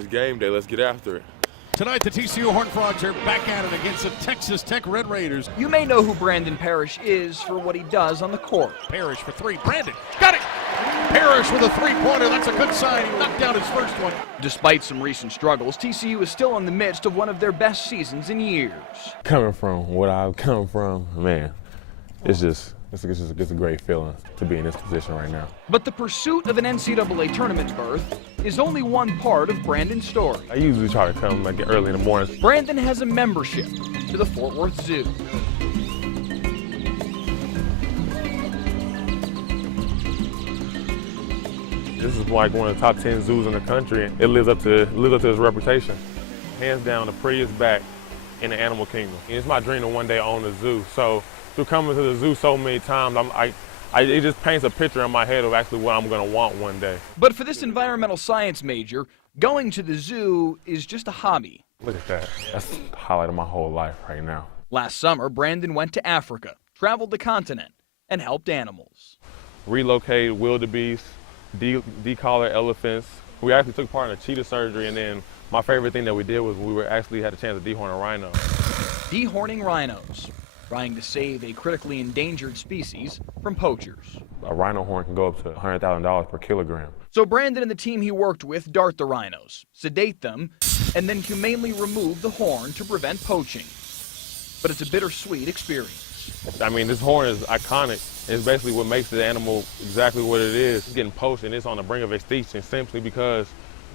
It's game day. Let's get after it. Tonight, the TCU Horned Frogs are back at it against the Texas Tech Red Raiders. You may know who Brandon Parrish is for what he does on the court. Parrish for three. Brandon, got it! Parrish with a three-pointer. That's a good sign. He knocked down his first one. Despite some recent struggles, TCU is still in the midst of one of their best seasons in years. Coming from what I've come from, man, it's a great feeling to be in this position right now. But the pursuit of an NCAA tournament berth is only one part of Brandon's story. I usually try to come like early in the morning. Brandon has a membership to the Fort Worth Zoo. This is like one of the top 10 zoos in the country, and it lives up to its reputation. Hands down, the prettiest back in the animal kingdom. And it's my dream to one day own a zoo. So through coming to the zoo so many times, it just paints a picture in my head of actually what I'm going to want one day. But for this environmental science major, going to the zoo is just a hobby. Look at that. That's the highlight of my whole life right now. Last summer, Brandon went to Africa, traveled the continent, and helped animals. Relocated wildebeest, decollar elephants. We actually took part in a cheetah surgery, and then my favorite thing that we did was we actually had a chance to dehorn a rhino. Dehorning rhinos, trying to save a critically endangered species from poachers. A rhino horn can go up to $100,000 per kilogram. So Brandon and the team he worked with dart the rhinos, sedate them, and then humanely remove the horn to prevent poaching. But it's a bittersweet experience. I mean, this horn is iconic. It's basically what makes the animal exactly what it is. It's getting poached, and it's on the brink of extinction simply because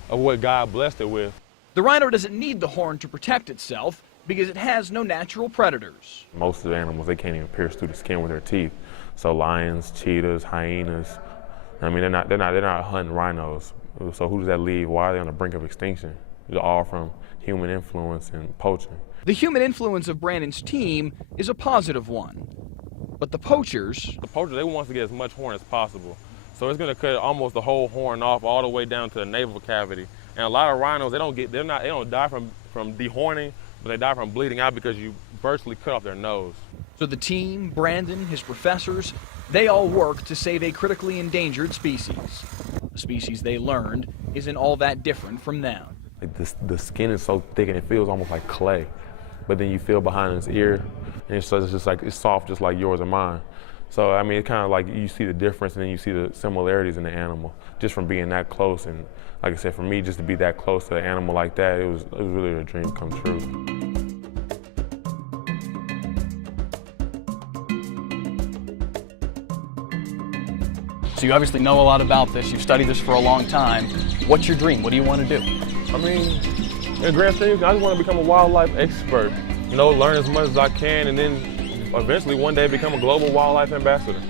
of what God blessed it with. The rhino doesn't need the horn to protect itself because it has no natural predators. Most of the animals, they can't even pierce through the skin with their teeth. So lions, cheetahs, hyenas, I mean, they're not hunting rhinos. So who does that leave? Why are they on the brink of extinction? It's all from human influence and poaching. The human influence of Brandon's team is a positive one. But the poachers, They want to get as much horn as possible. So it's going to cut almost the whole horn off all the way down to the navel cavity. And a lot of rhinos, they don't die from dehorning, but they die from bleeding out because you virtually cut off their nose. So the team, Brandon, his professors, they all work to save a critically endangered species. A species they learned isn't all that different from them. Like the skin is so thick and it feels almost like clay. But then you feel behind its ear, and it's just like, it's soft just like yours and mine. So, I mean, it's kind of like you see the difference and then you see the similarities in the animal just from being that close. And like I said, for me, just to be that close to an animal like that, it was really a dream come true. So you obviously know a lot about this. You've studied this for a long time. What's your dream? What do you want to do? I mean, in the grand scheme, I just want to become a wildlife expert. You know, learn as much as I can, and then eventually one day become a global wildlife ambassador.